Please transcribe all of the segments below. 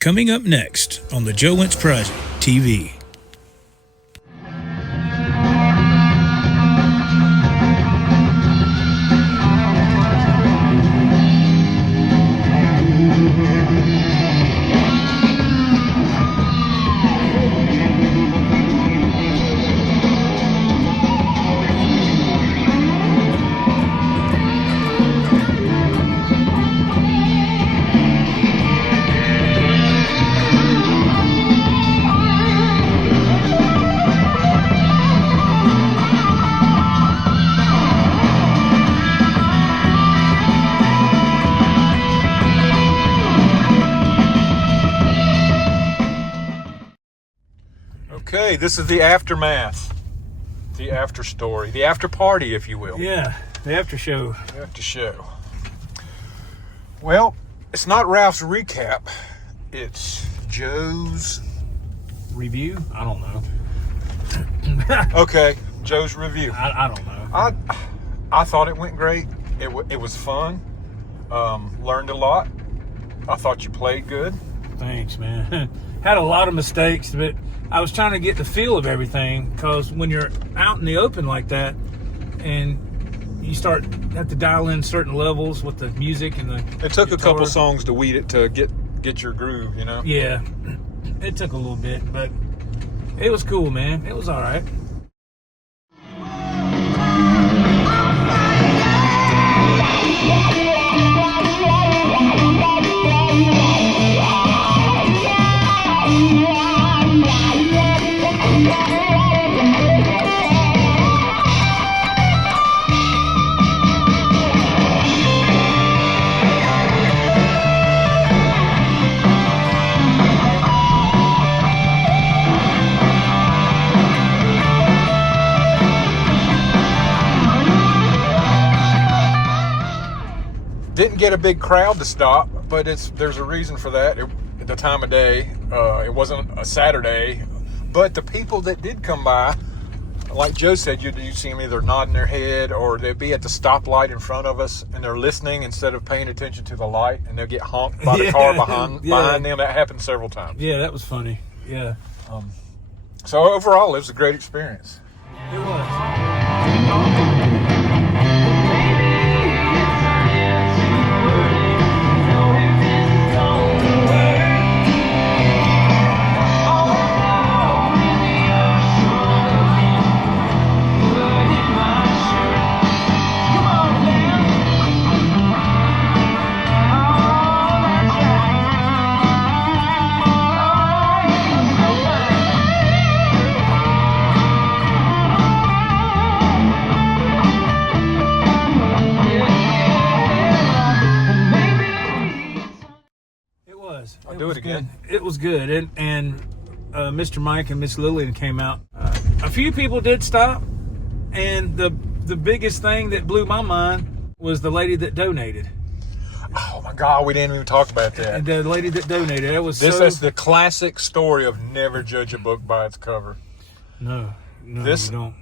Coming up next on the Joe Wentz Project TV. Okay, this is the aftermath, the after story, the after party, if you will. Yeah, the after show. The after show. Well, it's not Ralph's recap, it's Joe's Review? I don't know. Okay, Joe's review. I don't know. I thought it went great. It was fun. Learned a lot. I thought you played good. Thanks, man. Had a lot of mistakes, but I was trying to get the feel of everything, because when you're out in the open like that and you have to dial in certain levels with the music and the It took guitar. a couple songs to weed it to get your groove, you know? Yeah, it took a little bit, but it was cool, man. It was all right. Didn't get a big crowd to stop, but there's a reason for that. At the time of day, it wasn't a Saturday, but the people that did come by, like Joe said, you see them either nodding their head or they'd be at the stoplight in front of us and they're listening instead of paying attention to the light, and they'll get honked by the car behind them. That happened several times. Yeah, that was funny. Yeah. So overall, it was a great experience. It was. I'll do it again. It was good, and Mr. Mike and Miss Lillian came out. A few people did stop, and the biggest thing that blew my mind was the lady that donated. Oh my God, we didn't even talk about that. The lady that donated. That's the classic story of never judge a book by its cover. No, you don't.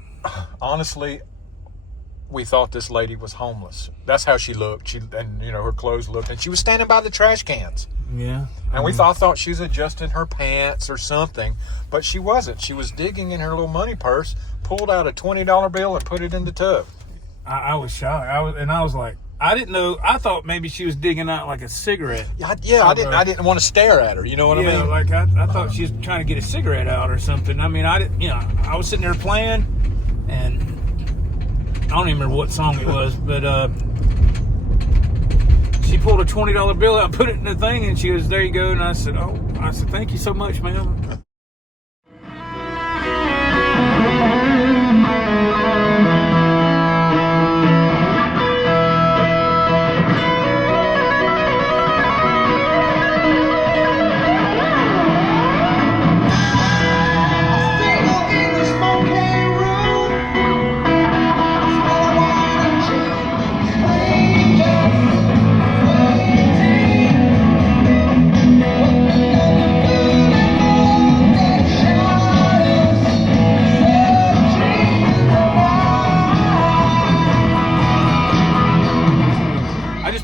Honestly, we thought this lady was homeless. That's how she looked. Her clothes looked, and she was standing by the trash cans. Yeah. And we thought she was adjusting her pants or something, but she wasn't. She was digging in her little money purse, pulled out a $20 bill and put it in the tub. I was shocked. I was like, I didn't know. I thought maybe she was digging out like a cigarette. I didn't want to stare at her. You know what I mean? Yeah, like I thought she was trying to get a cigarette out or something. I mean, I didn't. I was sitting there playing, and I don't even remember what song it was, but she pulled a $20 bill out and put it in the thing, and she was, there you go. And I said, thank you so much, ma'am.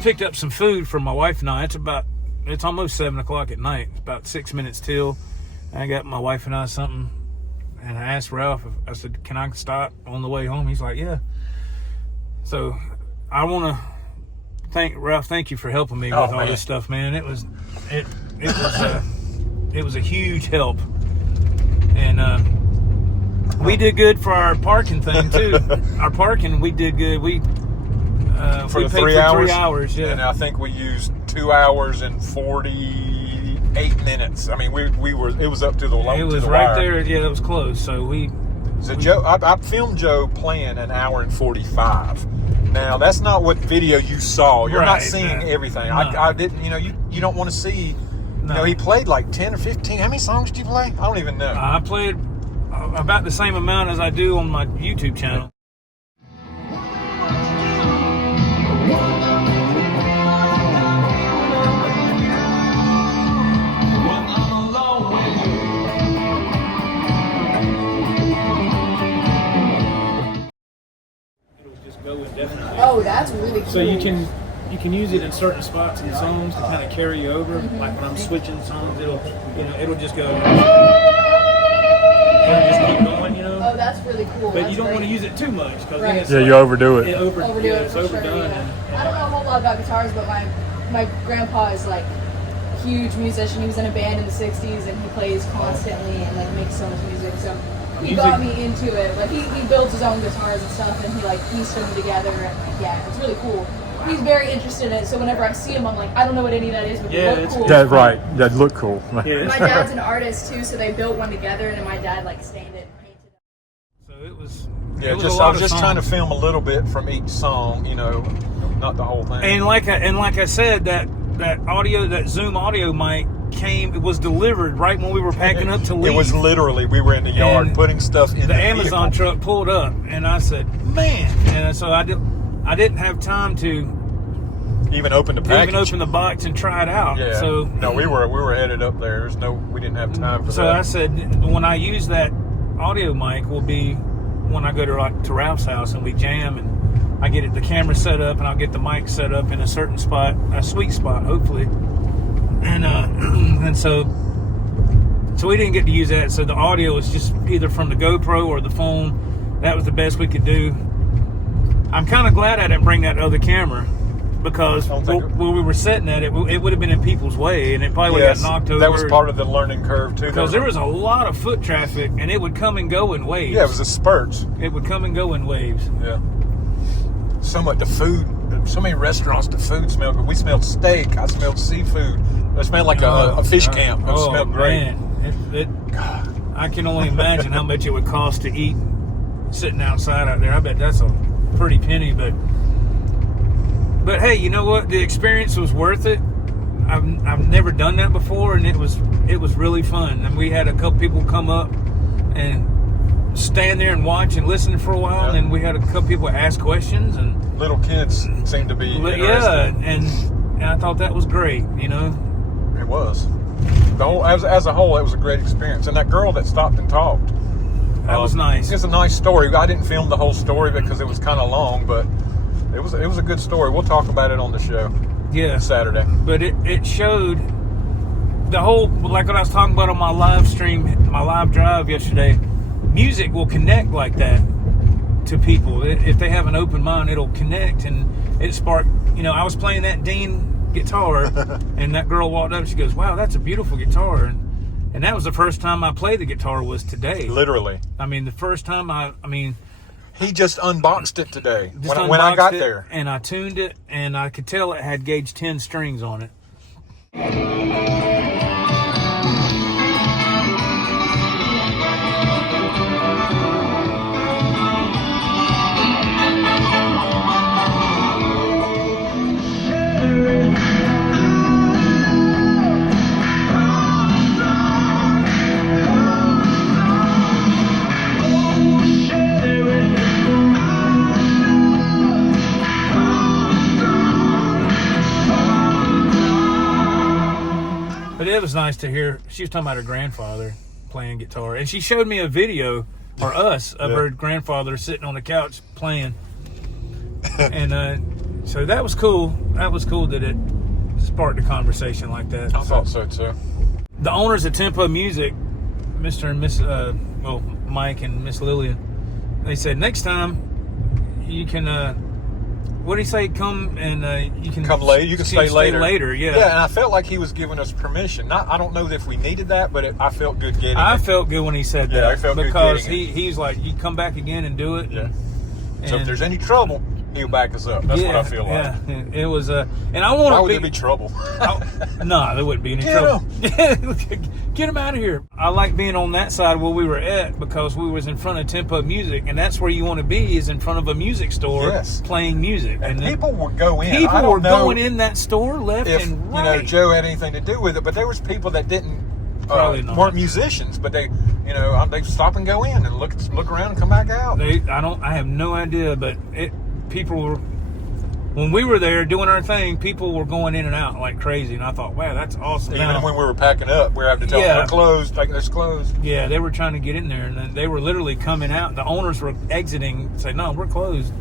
Picked up some food for my wife and I. It's about it's almost 7 o'clock at night. It's about 6 minutes till. I got my wife and I something, and I asked Ralph. I said, "Can I stop on the way home?" He's like, "Yeah." So I want to thank Ralph. Thank you for helping me with all this stuff, man. It was a huge help, and we did good for our parking thing too. Our parking, we did good. We for we the paid 3 for hours. 3 hours, yeah. And I think we used 2 hours and 48 minutes. I mean, we were. It was up to the wire. It was right there. Yeah, it was close. So Joe, I filmed Joe playing an hour and 45. Now that's not what video you saw. You're not seeing everything. No. I didn't. You don't want to see. No. He played like 10 or 15. How many songs did you play? I don't even know. I played about the same amount as I do on my YouTube channel. Oh, that's really cool. So you can use it in certain spots in songs to kind of carry you over. Like when I'm switching songs, it'll just go. It'll just keep going, Oh, that's really cool. But you don't want to use it too much because then it's you overdo it. Overdo it. It's overdone. Sure, yeah. I don't know a whole lot about guitars, but my grandpa is like a huge musician. He was in a band in the '60s, and he plays constantly and like makes so much music. So he got me into it. Like he builds his own guitars and stuff, and he like pieced them together, and yeah, it's really cool. He's very interested in it, so whenever I see him, I'm like, I don't know what any of that is, but they look cool. That's right. That look cool. Yeah. My dad's an artist too, so they built one together, and then my dad like stained it and painted it. So it was. Yeah, it was I was just trying to film a little bit from each song, not the whole thing. And like I said, that Zoom audio mic it was delivered right when we were packing up to leave. It was literally, we were in the yard putting stuff in the Amazon vehicle. truck pulled up, and I said, "Man!" And so I didn't have time to even open the package, even open the box and try it out. Yeah. So no, we were headed up there. We didn't have time for that. So I said, when I use that audio mic, will be when I go to Ralph's house and we jam, and I get the camera set up, and I'll get the mic set up in a certain spot, a sweet spot, hopefully. And so we didn't get to use that. So the audio was just either from the GoPro or the phone. That was the best we could do. I'm kind of glad I didn't bring that other camera, because when we were setting that, it would have been in people's way, and it probably would have got knocked over. That was part of the learning curve too. Because there was a lot of foot traffic, and it would come and go in waves. Yeah, it was a spurt. It would come and go in waves. Yeah. So much the food. So many restaurants, the food smelled good. We smelled steak. I smelled seafood. It smelled like a fish camp. It smelled great. Man. I can only imagine how much it would cost to eat sitting outside out there. I bet that's a pretty penny, but hey, you know what? The experience was worth it. I've never done that before, and it was really fun. And we had a couple people come up and stand there and watch and listen for a while, and then we had a couple people ask questions, and little kids seemed to be interested. Yeah, and I thought that was great. It was. The whole, as a whole, it was a great experience. And that girl that stopped and talked, that was nice. It's a nice story. I didn't film the whole story because it was kind of long, but it was a good story. We'll talk about it on the show. Yeah, Saturday. But it showed the whole, like what I was talking about on my live stream, my live drive yesterday. Music will connect like that to people. If they have an open mind, it'll connect, and it sparked. I was playing that Dean guitar, and that girl walked up. She goes, "Wow, that's a beautiful guitar." And that was the first time I played the guitar was today. Literally. I mean, the first time he just unboxed it today when I got there. And I tuned it, and I could tell it had gauge 10 strings on it. But it was nice to hear. She was talking about her grandfather playing guitar, and she showed me a video, or us, of her grandfather sitting on the couch playing. And so that was cool. That was cool that sparked a conversation like that. I thought so too. The owners of Tempo Music, Mr. and Miss, Mike and Miss Lillian, they said next time you can, what did he say? Come and you can come late. You can stay later. Yeah. Yeah, and I felt like he was giving us permission. I don't know if we needed that, but I felt good getting it. I felt good when he said that. Yeah, I felt good because getting he's like, you come back again and do it. Yeah. So if there's any trouble, he'll back us up. That's what I feel like. Yeah, it was and I want to. Why would there be trouble? No, there wouldn't be any trouble. Get him out of here. I like being on that side where we were at because we was in front of Tempo Music, and that's where you want to be, is in front of a music store playing music. And people would go in. People were going in that store left and right. You know, Joe had anything to do with it, but there was people that didn't. Weren't musicians, but they stop and go in and look around and come back out. I have no idea, but people were, when we were there doing our thing, people were going in and out like crazy, and I thought, wow, that's awesome. Even when we were packing up, we were having to tell them we're closed, like it's closed. Yeah, they were trying to get in there, and then they were literally coming out. The owners were exiting, saying, no, we're closed.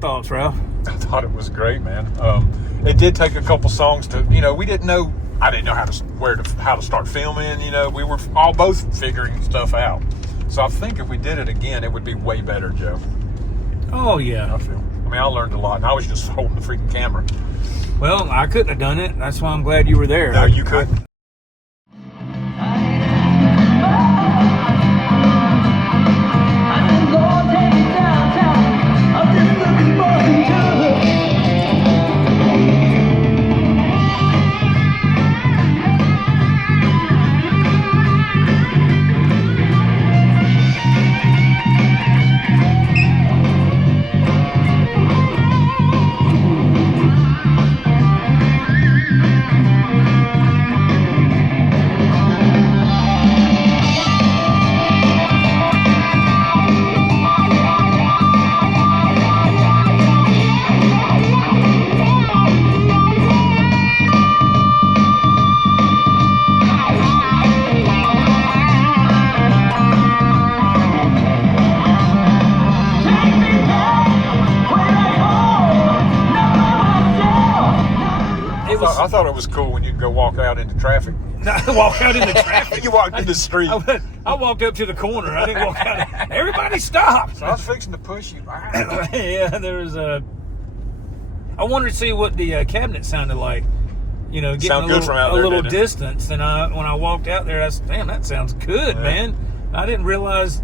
Thoughts, Ralph? I thought it was great, man. It did take a couple songs to, we didn't know. I didn't know how to start filming. We were both figuring stuff out. So I think if we did it again, it would be way better, Joe. Oh yeah. I learned a lot, and I was just holding the freaking camera. Well, I couldn't have done it. That's why I'm glad you were there. No, you couldn't. I thought it was cool when you'd go walk out into traffic. Walk out into traffic? You walked in the street. I walked up to the corner. I didn't walk out. Everybody stopped. So I was fixing to push you. Yeah, there was a... I wanted to see what the cabinet sounded like. Getting a little distance. And when I walked out there, I said, damn, that sounds good, man. I didn't realize...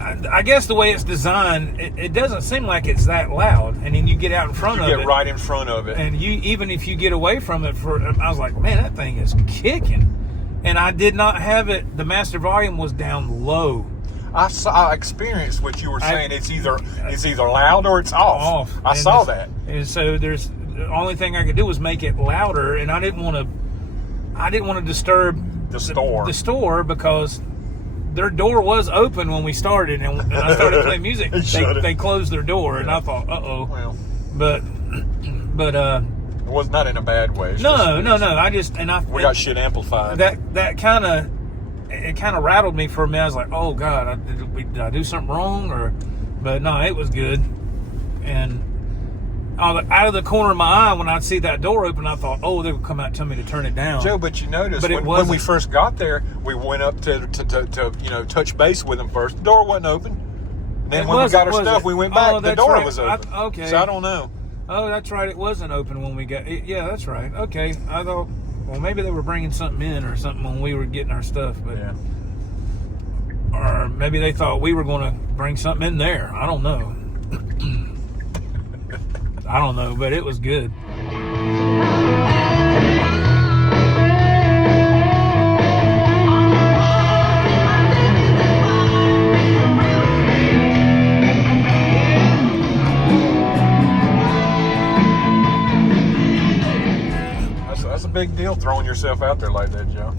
I guess the way it's designed, it doesn't seem like it's that loud. And then you get out in front of it. You get right in front of it. And even if you get away from it, I was like, man, that thing is kicking. And I did not have it. The master volume was down low. I experienced what you were saying. It's either loud or it's off. I saw that. And so the only thing I could do was make it louder, and I didn't want to disturb the store because their door was open when we started, and I started playing music. They closed their door, and I thought, well, but it was not in a bad way. No. We got shit amplified. That kind of rattled me for a minute. I was like, oh God, did I do something wrong? But no, it was good, and out of the corner of my eye, when I'd see that door open, I thought, oh, they would come out and tell me to turn it down. Joe, but you noticed But when we first got there, we went up to touch base with them first. The door wasn't open. Then when we got our stuff, we went back. The door was open. Okay. So I don't know. Oh, that's right. It wasn't open when we got. Yeah, that's right. Okay. I thought, well, maybe they were bringing something in or something when we were getting our stuff, but Yeah. or maybe they thought we were going to bring something in there. I don't know. I don't know, but it was good. That's a big deal, throwing yourself out there like that, Joe.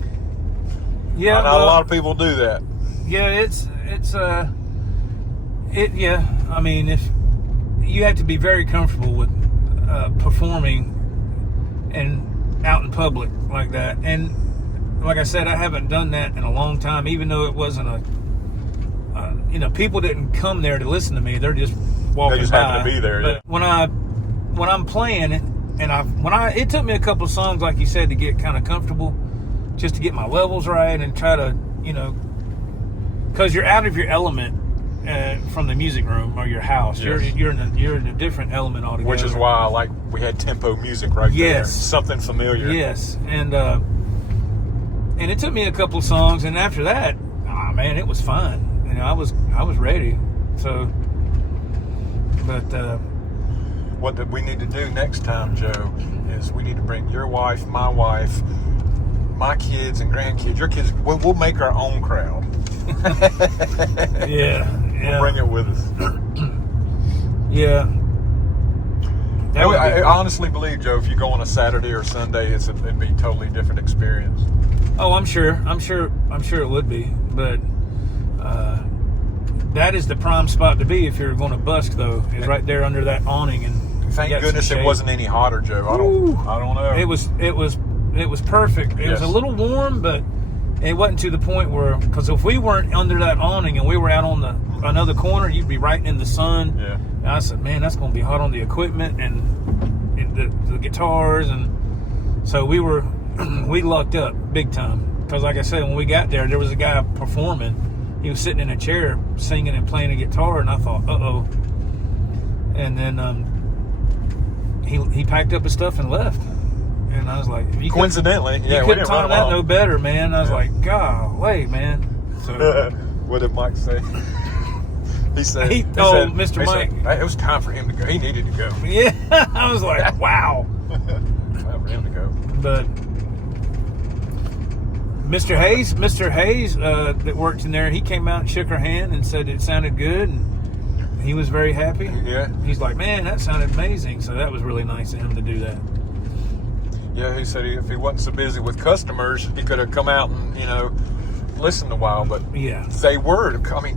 Yeah, Not a lot of people do that. Yeah, yeah. I mean, if you have to be very comfortable with performing and out in public like that, and like I said, I haven't done that in a long time. Even though it wasn't people didn't come there to listen to me; they're just walking by. They just happen to be there. But Yeah. when I'm playing, it took me a couple of songs, like you said, to get kind of comfortable, just to get my levels right and try to, because you're out of your element from the music room or your house. Yes. You're in a different element altogether. Which is why we had tempo music right there. Yes. Something familiar. Yes, and it took me a couple of songs, and after that, man, it was fun. I was ready. So, but What we need to do next time, Joe, is we need to bring your wife, my wife, my kids and grandkids. Your kids. We'll make our own crowd. yeah. We'll bring it with us. Yeah. I honestly believe, Joe, if you go on a Saturday or Sunday, it'd be a totally different experience. Oh, I'm sure it would be, but that is the prime spot to be if you're going to busk, though. Is right there under that awning, and thank goodness it wasn't any hotter, Joe. I don't know. It was perfect. It was a little warm, but it wasn't to the point where, because if we weren't under that awning and we were out on another corner, you'd be right in the sun. Yeah. And I said, man, that's going to be hot on the equipment and the guitars, and so we lucked up big time. Because like I said, when we got there was a guy performing. He was sitting in a chair singing and playing a guitar, and I thought, uh-oh. And then he packed up his stuff and left. And I was like, coincidentally, you couldn't time that no better, man. I was like, golly, man. So what did Mike say? He said, Mr. Mike. It was time for him to go. He needed to go. Yeah, I was like, wow. Time for him to go. But Mr. Hayes, that worked in there, he came out and shook her hand and said it sounded good, and he was very happy. Yeah. He's like, man, that sounded amazing. So that was really nice of him to do that. Yeah, he said if he wasn't so busy with customers, he could have come out and, listened a while. But yeah,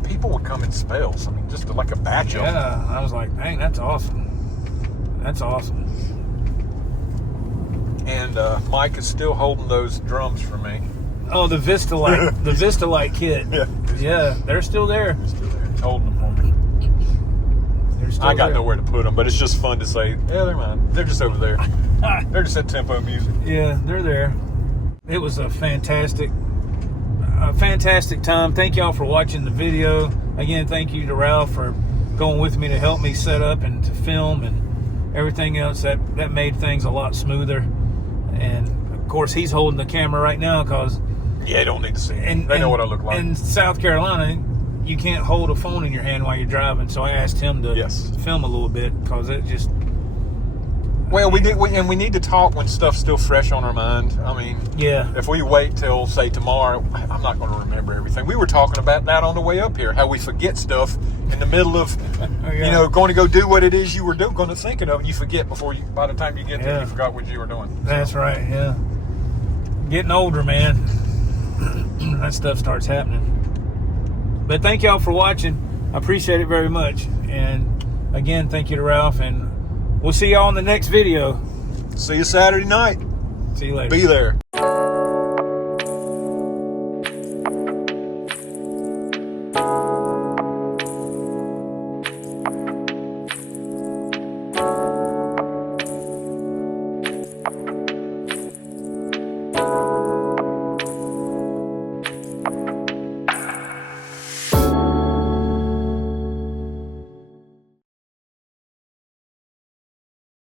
people would come in spells. Just like a batch of them. Yeah, I was like, dang, that's awesome. That's awesome. And Mike is still holding those drums for me. Oh, the Vistalite kit. Yeah, they're still there. He's holding them for me. I got nowhere to put them, but it's just fun to say, yeah, they're mine. They're just over there. They're just at tempo music. Yeah, they're there. It was a fantastic time. Thank y'all for watching the video. Again, thank you to Ralph for going with me to help me set up and to film and everything else. That made things a lot smoother. And of course, he's holding the camera right now because they don't need to see me. They know what I look like. In South Carolina, you can't hold a phone in your hand while you're driving, so I asked him to film a little bit because it just. Well, we need to talk when stuff's still fresh on our mind. Yeah. If we wait till, say, tomorrow, I'm not going to remember everything. We were talking about that on the way up here, how we forget stuff in the middle of, going to go do what it is you were going to thinking of, and you forget by the time you get there, you forgot what you were doing. That's right, yeah. Getting older, man. That stuff starts happening. But thank y'all for watching. I appreciate it very much. And again, thank you to Ralph, and we'll see y'all in the next video. See you Saturday night. See you later. Be there.